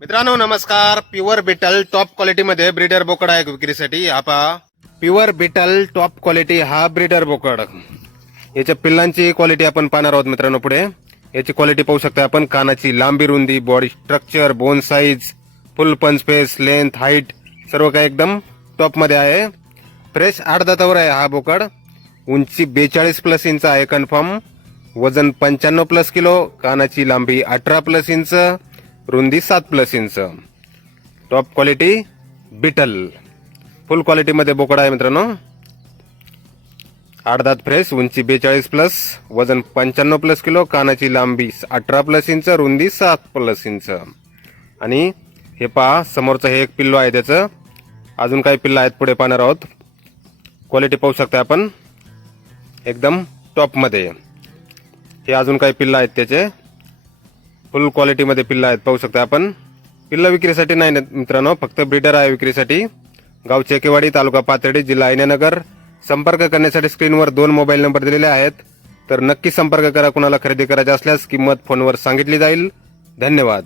मित्रांनो नमस्कार. Pure Beetal top क्वालिटीमध्ये ब्रीडर बोकड आहे विक्रीसाठी. आपा प्युअर बिटल टॉप क्वालिटी हा ब्रीडर बोकड. याच्या पिल्लांची क्वालिटी आपण पाहणार आहोत मित्रांनो पुढे. याची क्वालिटी पाहू शकता आपण कानाची लांबी रुंदी body structure bone size full punch face length height सर्व काही एकदम टॉपमध्ये आहे. फ्रेश आठ दातावर आहे हा बोकड. उंची बेचाळीस प्लस इंच आहे कन्फर्म वजन पंच्याण्णव प्लस किलो कानाची लांबी अठरा प्लस इंच रुंदी सात plus inch top quality Beetal full क्वालिटीमध्ये बोकड आहे मित्रांनो. आठ दात फ्रेश उंची बेचाळीस प्लस वजन पंच्याण्णव प्लस किलो कानाची लांबी अठरा प्लस इंच रुंदी सात प्लस इंच आणि हे पहा समोरचं हे एक पिल्लो आहे त्याचं. अजून काही पिल्लं आहेत पुढे पाहणार आहोत. क्वालिटी पाहू शकता आपण. एकदम टॉपमध्ये हे अजून काही पिल्लं आहेत त्याचे. फुल क्वालिटीमध्ये पिल्लं आहेत. पाहू शकता आपण. पिल्लं विक्रीसाठी नाही ना मित्रांनो फक्त ब्रिडर आहे विक्रीसाठी. गाव चेकेवाडी तालुका पाथर्डी जिल्हा ऐनेनगर संपर्क करण्यासाठी स्क्रीनवर दोन मोबाईल नंबर दिलेले आहेत. तर नक्की संपर्क करा कुणाला खरेदी करायचे असल्यास किंमत फोनवर सांगितली जाईल. धन्यवाद.